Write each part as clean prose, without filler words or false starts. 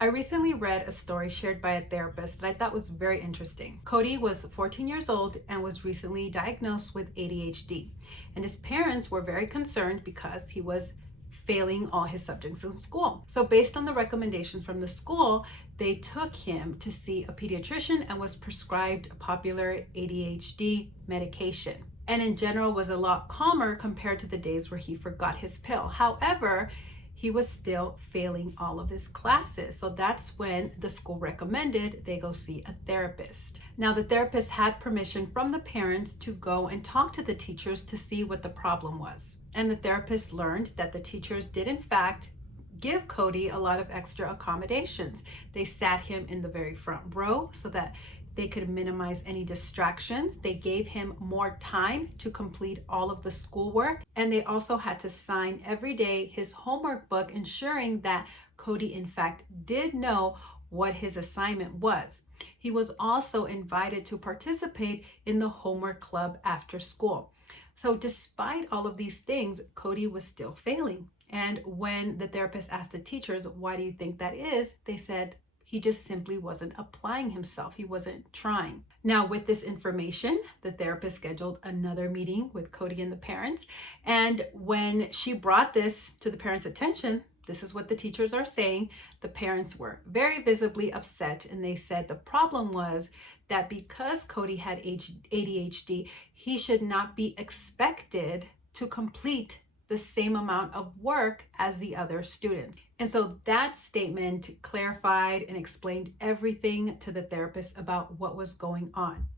I recently read a story shared by a therapist that I thought was very interesting. Cody was 14 years old and was recently diagnosed with ADHD. And his parents were very concerned because he was failing all his subjects in school. So based on the recommendations from the school, they took him to see a pediatrician and was prescribed a popular ADHD medication. And in general was a lot calmer compared to the days where he forgot his pill. However, he was still failing all of his classes. So that's when the school recommended they go see a therapist. Now, the therapist had permission from the parents to go and talk to the teachers to see what the problem was. And the therapist learned that the teachers did, in fact, give Cody a lot of extra accommodations. They sat him in the very front row so that they could minimize any distractions. They gave him more time to complete all of the schoolwork. And they also had to sign every day his homework book, ensuring that Cody, in fact, did know what his assignment was. He was also invited to participate in the homework club after school. So despite all of these things, Cody was still failing. And when the therapist asked the teachers, why do you think that is? They said, he just simply wasn't applying himself. He wasn't trying. Now, with this information, the therapist scheduled another meeting with Cody and the parents. And when she brought this to the parents' attention, this is what the teachers are saying. The parents were very visibly upset, and they said the problem was that because Cody had ADHD, he should not be expected to complete the same amount of work as the other students. And so that statement clarified and explained everything to the therapist about what was going on.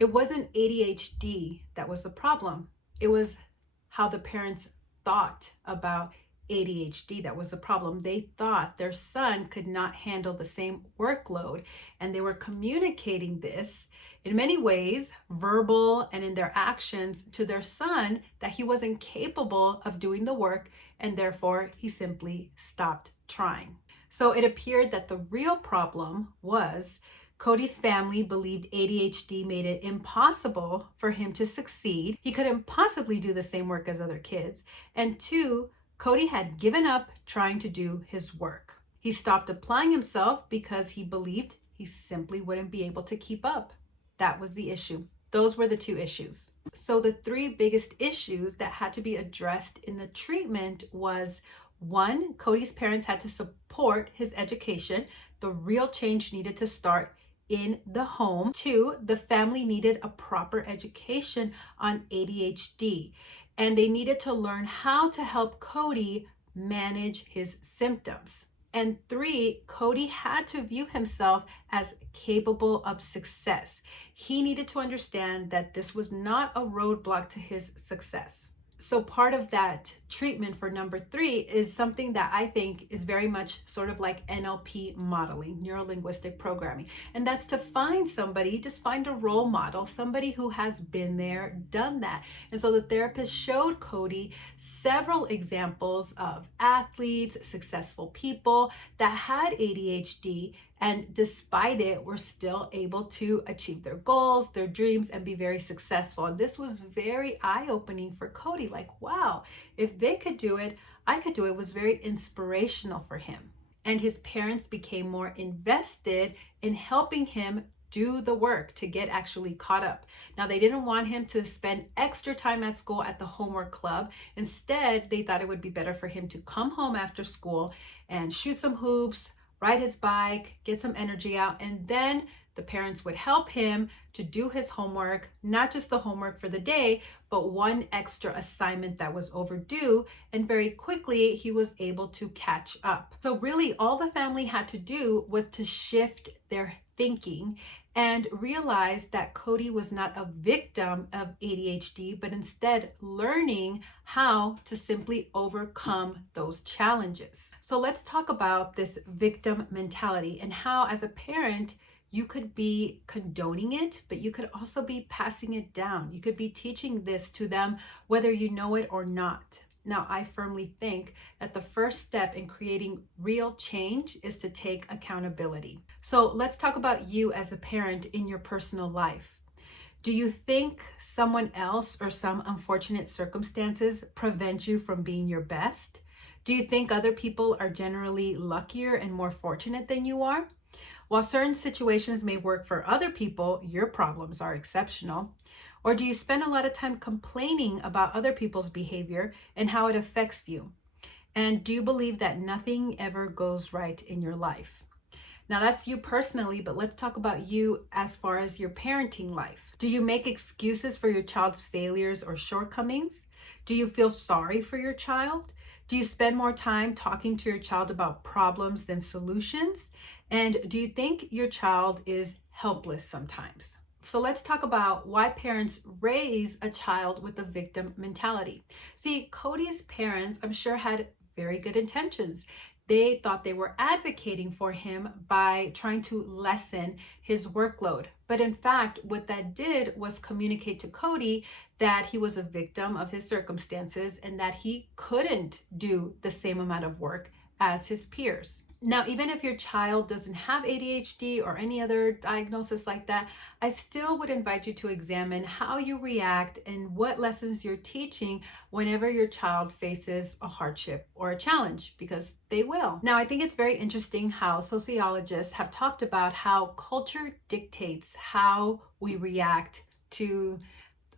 It wasn't ADHD that was the problem. It was how the parents thought about ADHD that was the problem. They thought their son could not handle the same workload, and they were communicating this in many ways, verbal and in their actions, to their son that he wasn't capable of doing the work, and therefore he simply stopped trying. So it appeared that the real problem was Cody's family believed ADHD made it impossible for him to succeed. He couldn't possibly do the same work as other kids. And two, Cody had given up trying to do his work. He stopped applying himself because he believed he simply wouldn't be able to keep up. That was the issue. Those were the two issues. So the three biggest issues that had to be addressed in the treatment was, one, Cody's parents had to support his education. The real change needed to start in the home. Two, the family needed a proper education on ADHD, and they needed to learn how to help Cody manage his symptoms. And three, Cody had to view himself as capable of success. He needed to understand that this was not a roadblock to his success. So part of that treatment for number three is something that I think is very much sort of like NLP modeling, neuro-linguistic programming. And that's to find somebody, just find a role model, somebody who has been there, done that. And so the therapist showed Cody several examples of athletes, successful people that had ADHD, and despite it, were still able to achieve their goals, their dreams, and be very successful. And this was very eye-opening for Cody. Like, wow, if they could do it, I could do it. It was very inspirational for him. And his parents became more invested in helping him do the work to get actually caught up. Now, they didn't want him to spend extra time at school at the homework club. Instead, they thought it would be better for him to come home after school and shoot some hoops, ride his bike, get some energy out, and then the parents would help him to do his homework, not just the homework for the day, but one extra assignment that was overdue, and very quickly he was able to catch up. So really all the family had to do was to shift their thinking and realize that Cody was not a victim of ADHD, but instead learning how to simply overcome those challenges. So let's talk about this victim mentality and how, as a parent, you could be condoning it, but you could also be passing it down. You could be teaching this to them whether you know it or not. Now, I firmly think that the first step in creating real change is to take accountability. So let's talk about you as a parent in your personal life. Do you think someone else or some unfortunate circumstances prevent you from being your best? Do you think other people are generally luckier and more fortunate than you are? While certain situations may work for other people, your problems are exceptional. Or do you spend a lot of time complaining about other people's behavior and how it affects you? And do you believe that nothing ever goes right in your life? Now, that's you personally, but let's talk about you as far as your parenting life. Do you make excuses for your child's failures or shortcomings? Do you feel sorry for your child? Do you spend more time talking to your child about problems than solutions? And do you think your child is helpless sometimes? So let's talk about why parents raise a child with a victim mentality. See, Cody's parents, I'm sure, had very good intentions. They thought they were advocating for him by trying to lessen his workload. But in fact, what that did was communicate to Cody that he was a victim of his circumstances and that he couldn't do the same amount of work as his peers. Now, even if your child doesn't have ADHD or any other diagnosis like that, I still would invite you to examine how you react and what lessons you're teaching whenever your child faces a hardship or a challenge, because they will. Now, I think it's very interesting how sociologists have talked about how culture dictates how we react to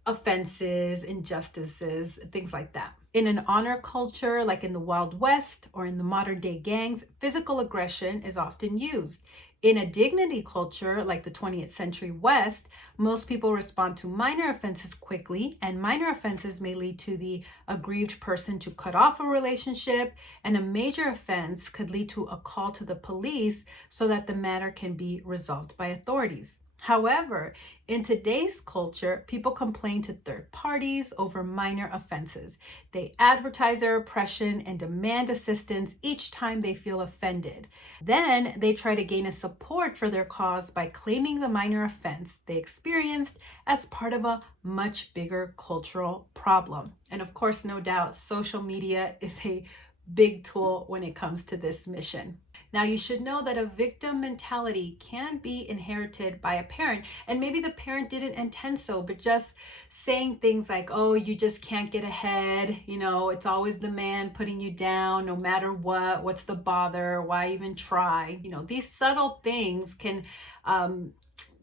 offenses, injustices, things like that. In an honor culture, like in the Wild West or in the modern day gangs, physical aggression is often used. In a dignity culture, like the 20th century West, most people respond to minor offenses quickly, and minor offenses may lead to the aggrieved person to cut off a relationship, and a major offense could lead to a call to the police so that the matter can be resolved by authorities. However, in today's culture, people complain to third parties over minor offenses. They advertise their oppression and demand assistance each time they feel offended. Then they try to gain a support for their cause by claiming the minor offense they experienced as part of a much bigger cultural problem. And of course, no doubt, social media is a big tool when it comes to this mission. Now, you should know that a victim mentality can be inherited by a parent, and maybe the parent didn't intend so, but just saying things like, oh, you just can't get ahead, it's always the man putting you down no matter what's the bother, why even try? These subtle things can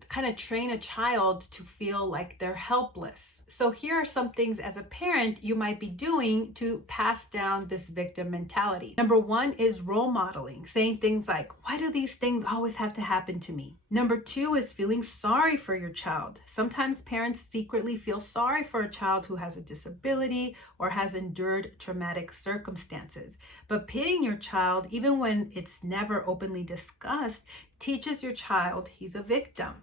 kind of train a child to feel like they're helpless. So here are some things as a parent you might be doing to pass down this victim mentality. Number one is role modeling, saying things like, why do these things always have to happen to me? Number two is feeling sorry for your child. Sometimes parents secretly feel sorry for a child who has a disability or has endured traumatic circumstances. But pitying your child, even when it's never openly discussed, teaches your child he's a victim.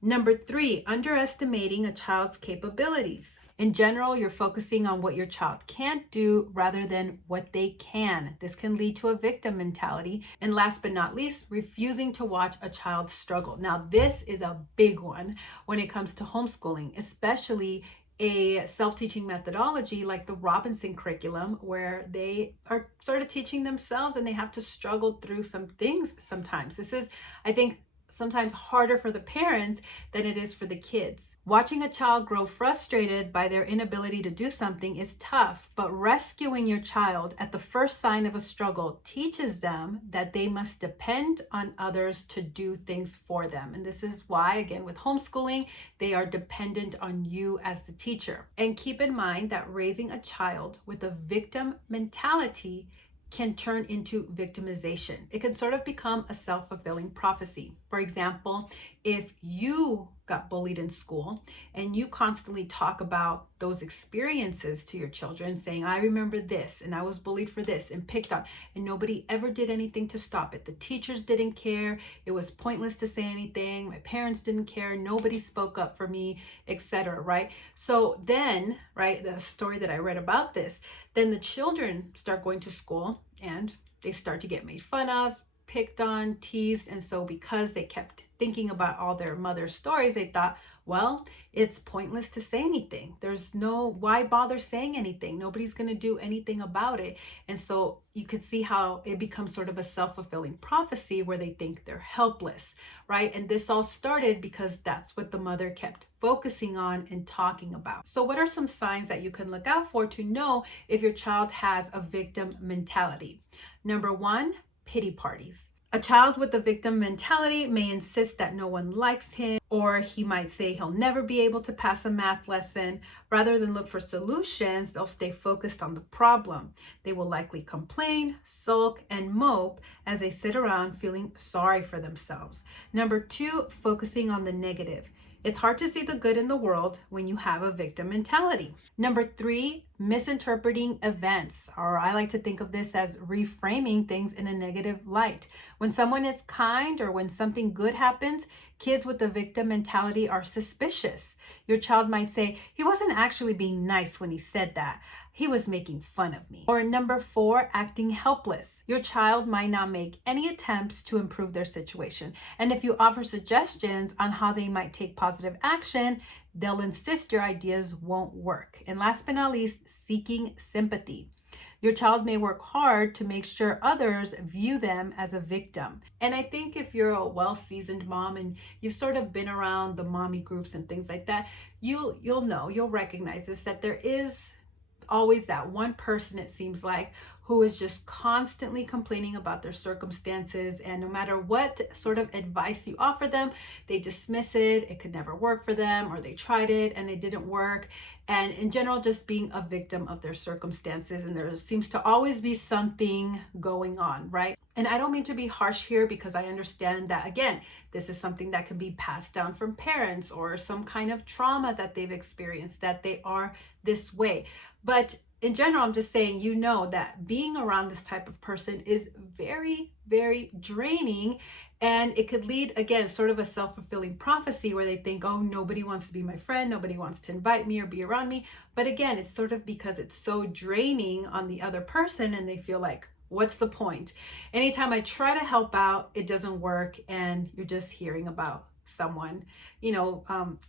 Number three, underestimating a child's capabilities. In general, you're focusing on what your child can't do rather than what they can. This can lead to a victim mentality. And last but not least, refusing to watch a child struggle. Now, this is a big one when it comes to homeschooling, especially a self-teaching methodology like the Robinson curriculum, where they are sort of teaching themselves and they have to struggle through some things sometimes. This is, I think, sometimes harder for the parents than it is for the kids. Watching a child grow frustrated by their inability to do something is tough, but rescuing your child at the first sign of a struggle teaches them that they must depend on others to do things for them. And this is why, again, with homeschooling, they are dependent on you as the teacher. And keep in mind that raising a child with a victim mentality can turn into victimization. It can sort of become a self-fulfilling prophecy. For example, if you got bullied in school and you constantly talk about those experiences to your children, saying, I remember this and I was bullied for this and picked on, and nobody ever did anything to stop it. The teachers didn't care. It was pointless to say anything. My parents didn't care. Nobody spoke up for me, etc. Right? So then, right, the story that I read about this, then the children start going to school and they start to get made fun of, picked on, teased. And so because they kept thinking about all their mother's stories, they thought, Well, it's pointless to say anything. Why bother saying anything? Nobody's going to do anything about it. And so you could see how it becomes sort of a self-fulfilling prophecy where they think they're helpless, right? And this all started because that's what the mother kept focusing on and talking about. So what are some signs that you can look out for to know if your child has a victim mentality? Number one, pity parties. A child with a victim mentality may insist that no one likes him, or he might say he'll never be able to pass a math lesson. Rather than look for solutions, they'll stay focused on the problem. They will likely complain, sulk, and mope as they sit around feeling sorry for themselves. Number two, focusing on the negative. It's hard to see the good in the world when you have a victim mentality. Number three, misinterpreting events, or I like to think of this as reframing things in a negative light. When someone is kind or when something good happens, kids with the victim mentality are suspicious. Your child might say, he wasn't actually being nice when he said that. He was making fun of me. Or number four, acting helpless. Your child might not make any attempts to improve their situation. And if you offer suggestions on how they might take positive action, they'll insist your ideas won't work. And last but not least, seeking sympathy. Your child may work hard to make sure others view them as a victim. And I think if you're a well-seasoned mom and you've sort of been around the mommy groups and things like that, you'll recognize this, that there is always that one person, it seems like, who is just constantly complaining about their circumstances, and no matter what sort of advice you offer them, they dismiss it. It could never work for them, or they tried it and it didn't work. And in general, just being a victim of their circumstances, and there seems to always be something going on, right? And I don't mean to be harsh here, because I understand that, again, this is something that can be passed down from parents or some kind of trauma that they've experienced, that they are this way. But in general, I'm just saying, that being around this type of person is very, very draining. And it could lead, again, sort of a self-fulfilling prophecy where they think, oh, nobody wants to be my friend. Nobody wants to invite me or be around me. But again, it's sort of because it's so draining on the other person, and they feel like, what's the point? Anytime I try to help out, it doesn't work. And you're just hearing about someone,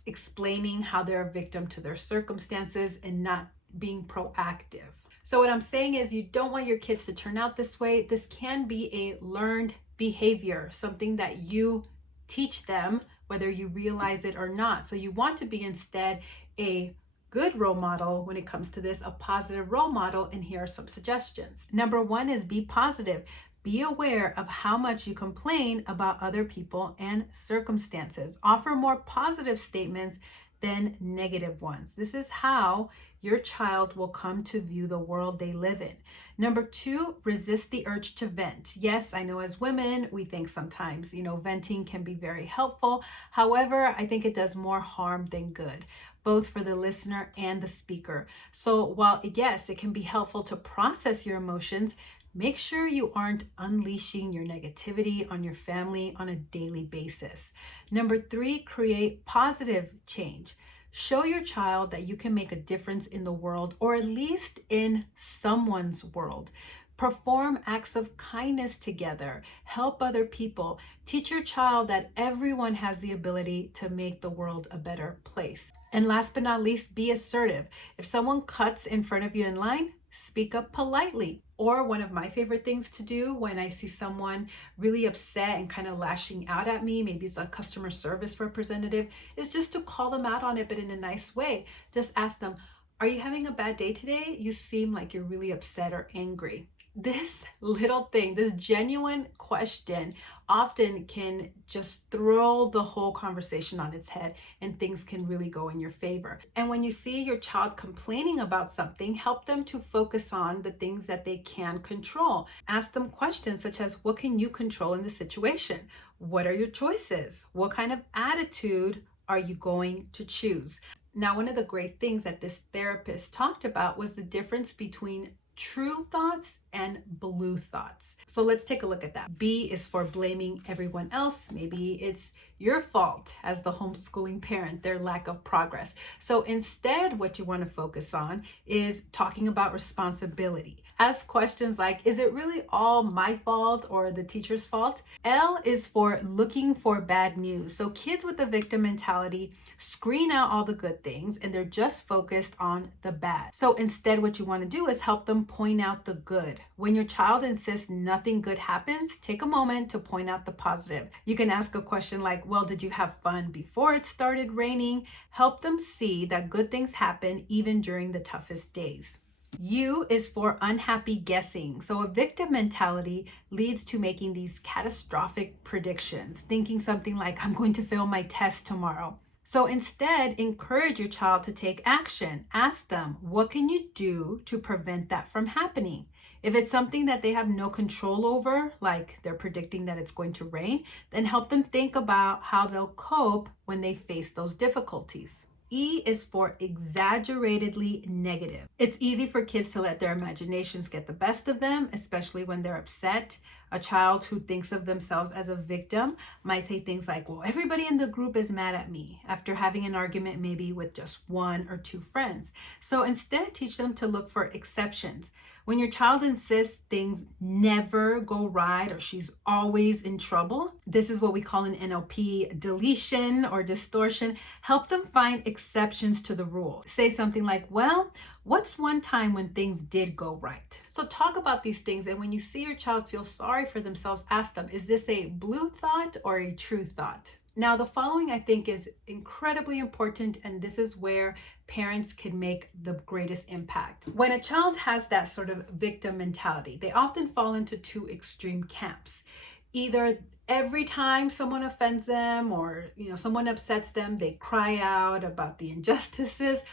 explaining how they're a victim to their circumstances and not being proactive. So what I'm saying is, you don't want your kids to turn out this way. This can be a learned behavior, something that you teach them, whether you realize it or not. So you want to be instead a good role model when it comes to this, a positive role model. And here are some suggestions. Number one is be positive. Be aware of how much you complain about other people and circumstances. Offer more positive statements than negative ones. This is how your child will come to view the world they live in. Number two, resist the urge to vent. Yes, I know as women, we think sometimes, venting can be very helpful. However, I think it does more harm than good, both for the listener and the speaker. So while yes, it can be helpful to process your emotions, make sure you aren't unleashing your negativity on your family on a daily basis. Number three, create positive change. Show your child that you can make a difference in the world, or at least in someone's world. Perform acts of kindness together. Help other people. Teach your child that everyone has the ability to make the world a better place. And last but not least, be assertive. If someone cuts in front of you in line, speak up politely. Or one of my favorite things to do when I see someone really upset and kind of lashing out at me, maybe it's a customer service representative, is just to call them out on it, but in a nice way. Just ask them, are you having a bad day today? You seem like you're really upset or angry. This little thing, this genuine question, often can just throw the whole conversation on its head, and things can really go in your favor. And when you see your child complaining about something, help them to focus on the things that they can control. Ask them questions such as, what can you control in the situation? What are your choices? What kind of attitude are you going to choose? Now, one of the great things that this therapist talked about was the difference between true thoughts and blue thoughts. So let's take a look at that. B is for blaming everyone else. Maybe it's your fault as the homeschooling parent, their lack of progress. So instead, what you want to focus on is talking about responsibility. Ask questions like, is it really all my fault or the teacher's fault? L is for looking for bad news. So kids with the victim mentality screen out all the good things and they're just focused on the bad. So instead, what you want to do is help them point out the good. When your child insists nothing good happens, take a moment to point out the positive. You can ask a question like, well, did you have fun before it started raining? Help them see that good things happen even during the toughest days. U is for unhappy guessing. So a victim mentality leads to making these catastrophic predictions, thinking something like, I'm going to fail my test tomorrow. So instead, encourage your child to take action. Ask them, what can you do to prevent that from happening? If it's something that they have no control over, like they're predicting that it's going to rain, then help them think about how they'll cope when they face those difficulties. E is for exaggeratedly negative. It's easy for kids to let their imaginations get the best of them, especially when they're upset. A child who thinks of themselves as a victim might say things like, well, everybody in the group is mad at me, after having an argument maybe with just one or two friends. So instead, teach them to look for exceptions. When your child insists things never go right or she's always in trouble, this is what we call an NLP deletion or distortion. Help them find exceptions to the rule. Say something like, well, what's one time when things did go right? So talk about these things, and when you see your child feel sorry for themselves, ask them, is this a blue thought or a true thought? Now, the following I think is incredibly important, and this is where parents can make the greatest impact. When a child has that sort of victim mentality, they often fall into two extreme camps. Either every time someone offends them or someone upsets them, they cry out about the injustices,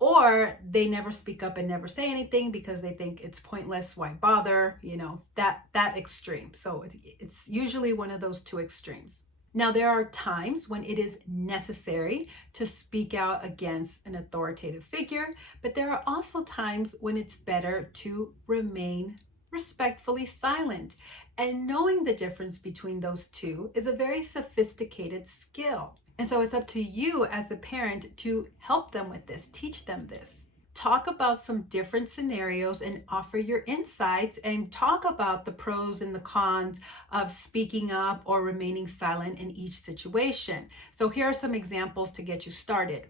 or they never speak up and never say anything because they think it's pointless, why bother, that extreme. So it's usually one of those two extremes. Now, there are times when it is necessary to speak out against an authoritative figure, but there are also times when it's better to remain respectfully silent. And knowing the difference between those two is a very sophisticated skill. And so it's up to you as the parent to help them with this, teach them this. Talk about some different scenarios and offer your insights, and talk about the pros and the cons of speaking up or remaining silent in each situation. So here are some examples to get you started.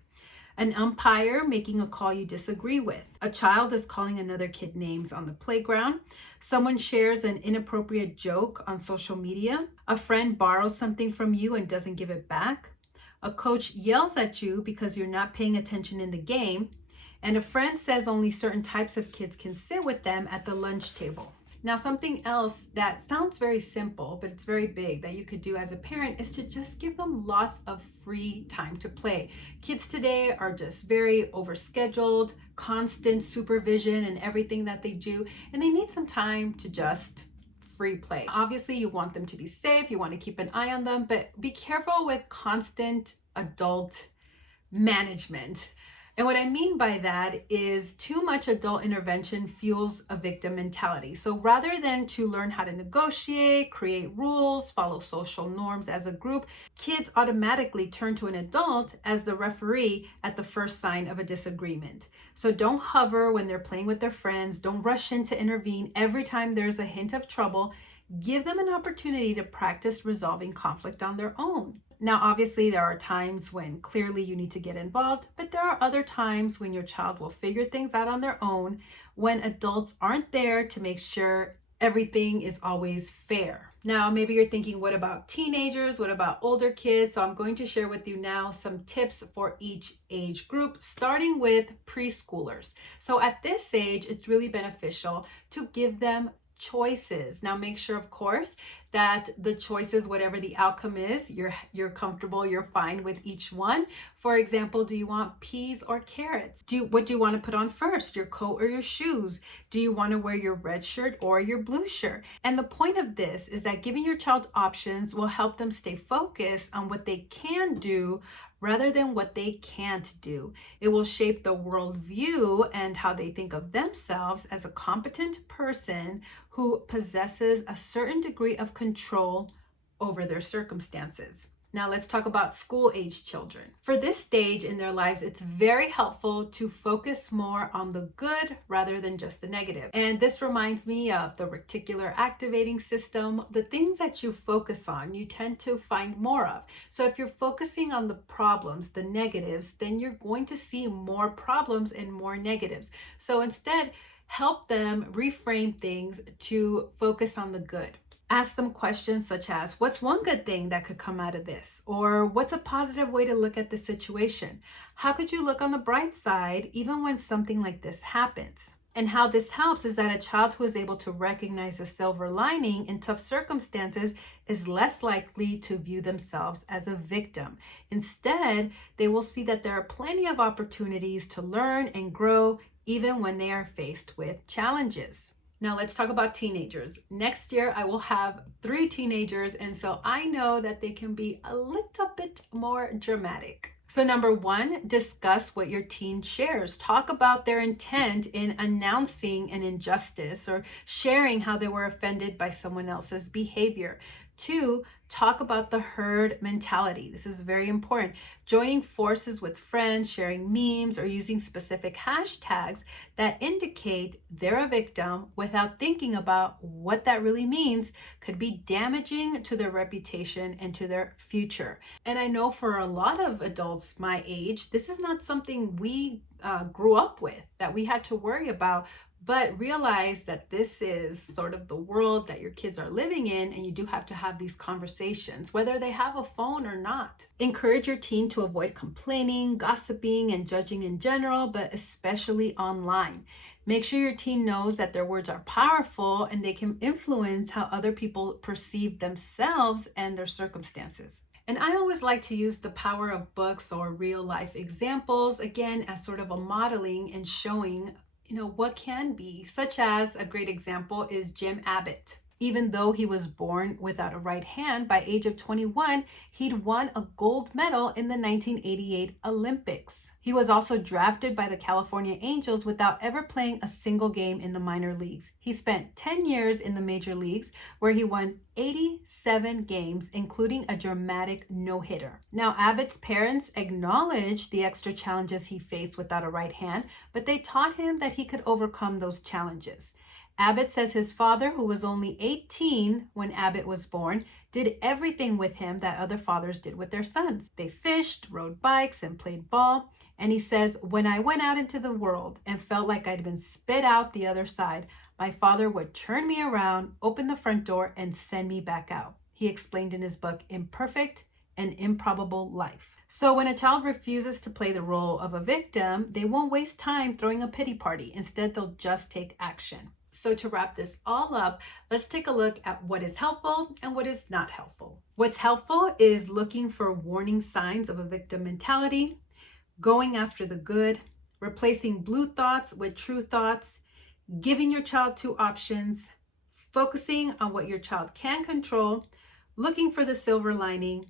An umpire making a call you disagree with. A child is calling another kid names on the playground. Someone shares an inappropriate joke on social media. A friend borrows something from you and doesn't give it back. A coach yells at you because you're not paying attention in the game. And a friend says only certain types of kids can sit with them at the lunch table. Now, something else that sounds very simple, but it's very big that you could do as a parent is to just give them lots of free time to play. Kids today are just very overscheduled, constant supervision and everything that they do, and they need some time to just free play. Obviously, you want them to be safe, you want to keep an eye on them, but be careful with constant adult management. And what I mean by that is too much adult intervention fuels a victim mentality. So rather than to learn how to negotiate, create rules, follow social norms as a group, kids automatically turn to an adult as the referee at the first sign of a disagreement. So don't hover when they're playing with their friends. Don't rush in to intervene every time there's a hint of trouble. Give them an opportunity to practice resolving conflict on their own. Now, obviously, there are times when clearly you need to get involved, but there are other times when your child will figure things out on their own, when adults aren't there to make sure everything is always fair. Now, maybe you're thinking, what about teenagers? What about older kids? So I'm going to share with you now some tips for each age group, starting with preschoolers. So at this age, it's really beneficial to give them choices. Now, make sure, of course, that the choices, whatever the outcome is, you're comfortable, you're fine with each one. For example, do you want peas or carrots? What do you want to put on first, your coat or your shoes? Do you want to wear your red shirt or your blue shirt? And the point of this is that giving your child options will help them stay focused on what they can do rather than what they can't do. It will shape the worldview and how they think of themselves as a competent person who possesses a certain degree of control over their circumstances. Now let's talk about school-age children. For this stage in their lives, it's very helpful to focus more on the good rather than just the negative. And this reminds me of the reticular activating system. The things that you focus on, you tend to find more of. So if you're focusing on the problems, the negatives, then you're going to see more problems and more negatives. So instead, help them reframe things to focus on the good. Ask them questions such as, what's one good thing that could come out of this? Or what's a positive way to look at the situation? How could you look on the bright side even when something like this happens? And how this helps is that a child who is able to recognize a silver lining in tough circumstances is less likely to view themselves as a victim. Instead, they will see that there are plenty of opportunities to learn and grow even when they are faced with challenges. Now let's talk about teenagers. Next year, I will have 3 teenagers, and so I know that they can be a little bit more dramatic. So number 1, discuss what your teen shares. Talk about their intent in announcing an injustice or sharing how they were offended by someone else's behavior. 2, talk about the herd mentality. This is very important. Joining forces with friends, sharing memes, or using specific hashtags that indicate they're a victim without thinking about what that really means could be damaging to their reputation and to their future. And I know for a lot of adults my age, this is not something we grew up with, that we had to worry about. But realize that this is sort of the world that your kids are living in, and you do have to have these conversations, whether they have a phone or not. Encourage your teen to avoid complaining, gossiping, and judging in general, but especially online. Make sure your teen knows that their words are powerful and they can influence how other people perceive themselves and their circumstances. And I always like to use the power of books or real life examples, again, as sort of a modeling and showing what can be, such as a great example is Jim Abbott. Even though he was born without a right hand, by age of 21, he'd won a gold medal in the 1988 Olympics. He was also drafted by the California Angels without ever playing a single game in the minor leagues. He spent 10 years in the major leagues where he won 87 games, including a dramatic no-hitter. Now, Abbott's parents acknowledged the extra challenges he faced without a right hand, but they taught him that he could overcome those challenges. Abbott says his father, who was only 18 when Abbott was born, did everything with him that other fathers did with their sons. They fished, rode bikes, and played ball. And he says, when I went out into the world and felt like I'd been spit out the other side, my father would turn me around, open the front door, and send me back out. He explained in his book, Imperfect and Improbable Life. So when a child refuses to play the role of a victim, they won't waste time throwing a pity party. Instead, they'll just take action. So to wrap this all up, let's take a look at what is helpful and what is not helpful. What's helpful is looking for warning signs of a victim mentality, going after the good, replacing blue thoughts with true thoughts, giving your child 2 options, focusing on what your child can control, looking for the silver lining,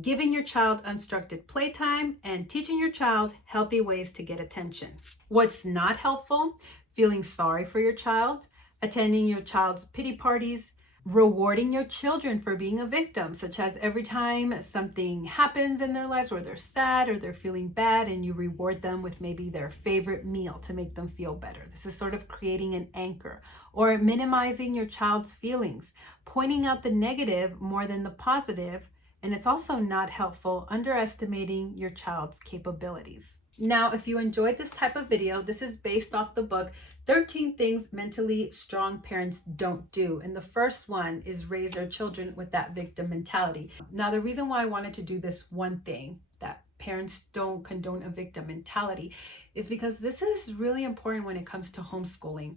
giving your child unstructured playtime, and teaching your child healthy ways to get attention. What's not helpful? Feeling sorry for your child, attending your child's pity parties, rewarding your children for being a victim, such as every time something happens in their lives or they're sad or they're feeling bad, and you reward them with maybe their favorite meal to make them feel better. This is sort of creating an anchor. Or minimizing your child's feelings, pointing out the negative more than the positive. And it's also not helpful underestimating your child's capabilities. Now, if you enjoyed this type of video, this is based off the book 13 Things Mentally Strong Parents Don't Do. And the first one is raise their children with that victim mentality. Now, the reason why I wanted to do this one thing, that parents don't condone a victim mentality, is because this is really important when it comes to homeschooling.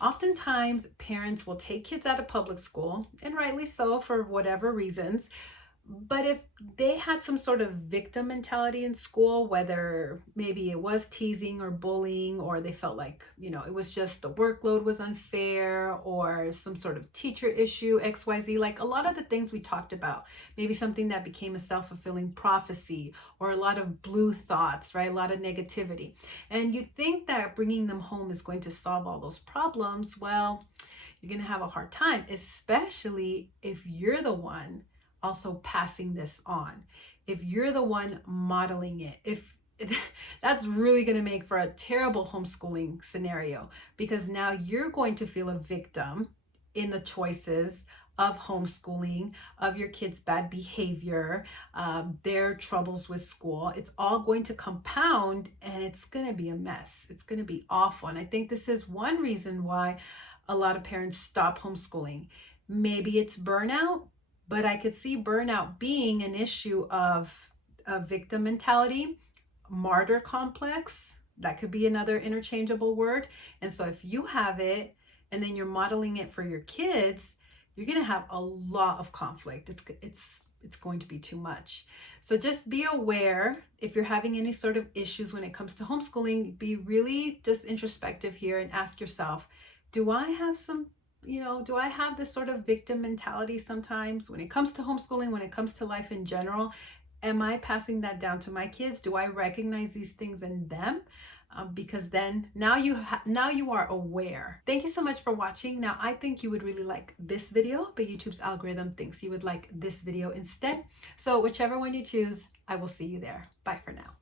Oftentimes, parents will take kids out of public school, and rightly so for whatever reasons. But if they had some sort of victim mentality in school, whether maybe it was teasing or bullying, or they felt like, it was just the workload was unfair, or some sort of teacher issue, XYZ, like a lot of the things we talked about, maybe something that became a self-fulfilling prophecy, or a lot of blue thoughts, right? A lot of negativity. And you think that bringing them home is going to solve all those problems. Well, you're going to have a hard time, especially if you're the one also passing this on. If you're the one modeling it, if that's really going to make for a terrible homeschooling scenario, because now you're going to feel a victim in the choices of homeschooling, of your kids' bad behavior, their troubles with school. It's all going to compound and it's going to be a mess. It's going to be awful. And I think this is one reason why a lot of parents stop homeschooling. Maybe it's burnout, but I could see burnout being an issue of a victim mentality, martyr complex. That could be another interchangeable word. And so if you have it and then you're modeling it for your kids, you're going to have a lot of conflict. It's going to be too much. So just be aware if you're having any sort of issues when it comes to homeschooling. Be really just introspective here and ask yourself, do I have some, do I have this sort of victim mentality sometimes when it comes to homeschooling, when it comes to life in general? Am I passing that down to my kids? Do I recognize these things in them? Because then now you are aware. Thank you so much for watching. Now I think you would really like this video, but YouTube's algorithm thinks you would like this video instead. So whichever one you choose, I will see you there. Bye for now.